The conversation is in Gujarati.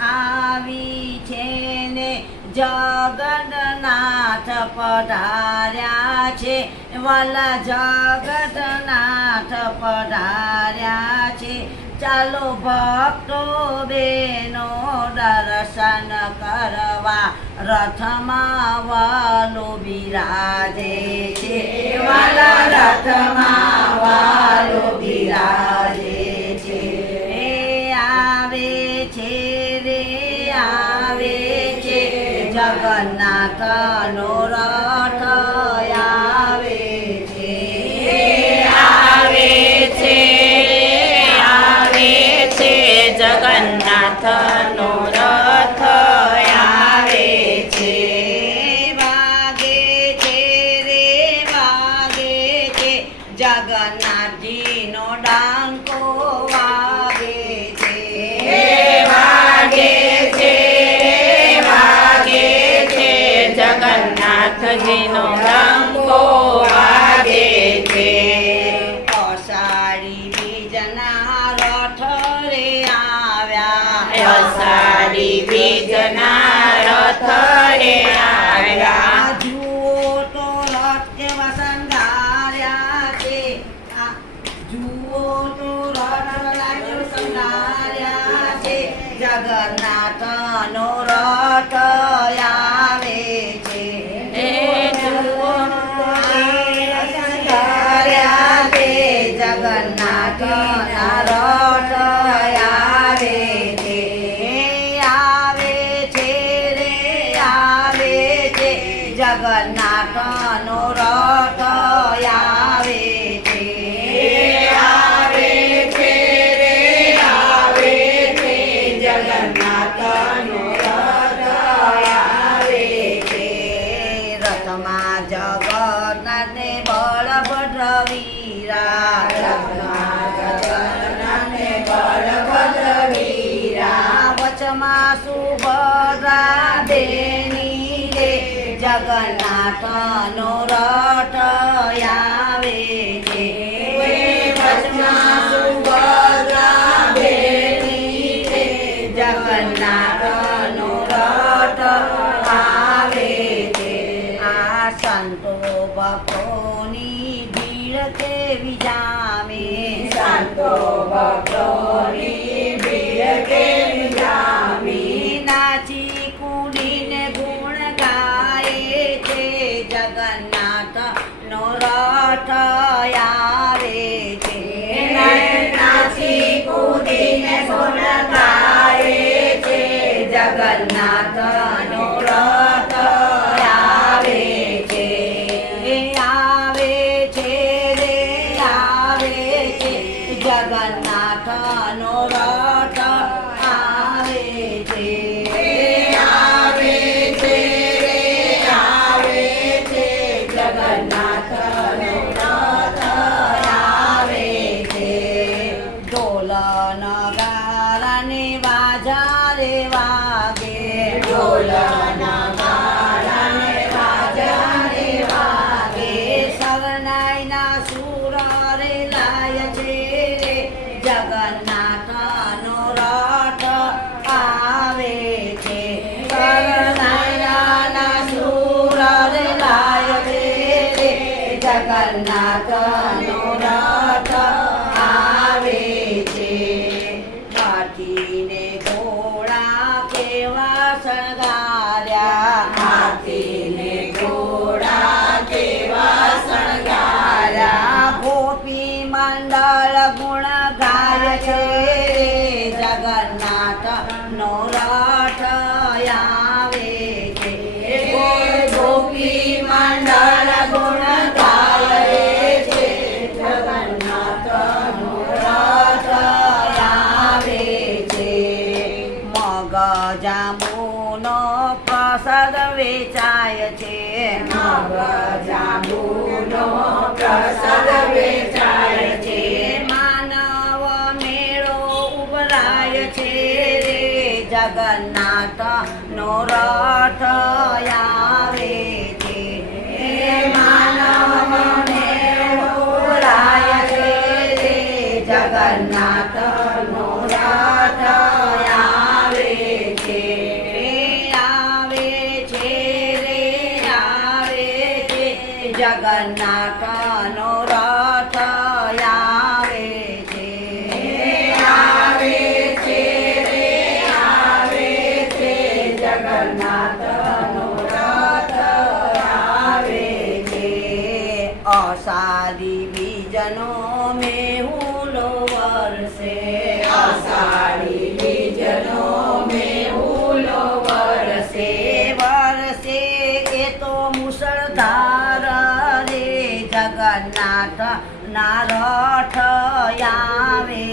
આવી છે ને જગન્નાથ પધાર્યા છે. વાલા જગન્નાથ પધાર્યા છે. ચાલો ભક્તો બેનો દર્શન કરવા રથમાં વાલો બિરાજે છે. વાલા રથમાં નો જગન્નાથજીનો રંગો વાગે છે. અષાઢી બીજના રથ રે આવ્યા અષાઢી બીજના રથ રે આવ્યા જુઓ તો રથ શણગાર્યા છે. જુઓ તો રથ લાગ્યો શણગાર્યા છે. જગન્નાથ નો રથ જગન્નાથનો રથ આવે છે રથમાં જગન્નાથ ને બળભદ્ર વીરા જગન્નાથને બળભદ્ર વીરા વચમાં સુભદ્રા જગન્નાથ નો રથ આવે છે વચમાં સુભદ્રા બેની રે જગન્નાથ નો રથ આવે છે આ સંતો ભક્તોની ભીડ કેવી જામે સંતો ભક્તોની ઢોલ નગારાને વાજા રે વાગે ઢોલ નગારાને વાજા રે વાગે. શરણાઈના સુર રે લાય છે રે જગન્નાથ નો રથ આવે છે શરણાઈના સુર રે લાય છે રે જગન્નાથ નો રથ જાંબુનો પ્રસાદ વેચાય છે. જાંબુનો પ્રસાદ વેચાય છે. માનવ મેળો ઉભરાય છે રે. જગન્નાથ નો રથ આવે જગન્નાથ નો ના રઠ આવે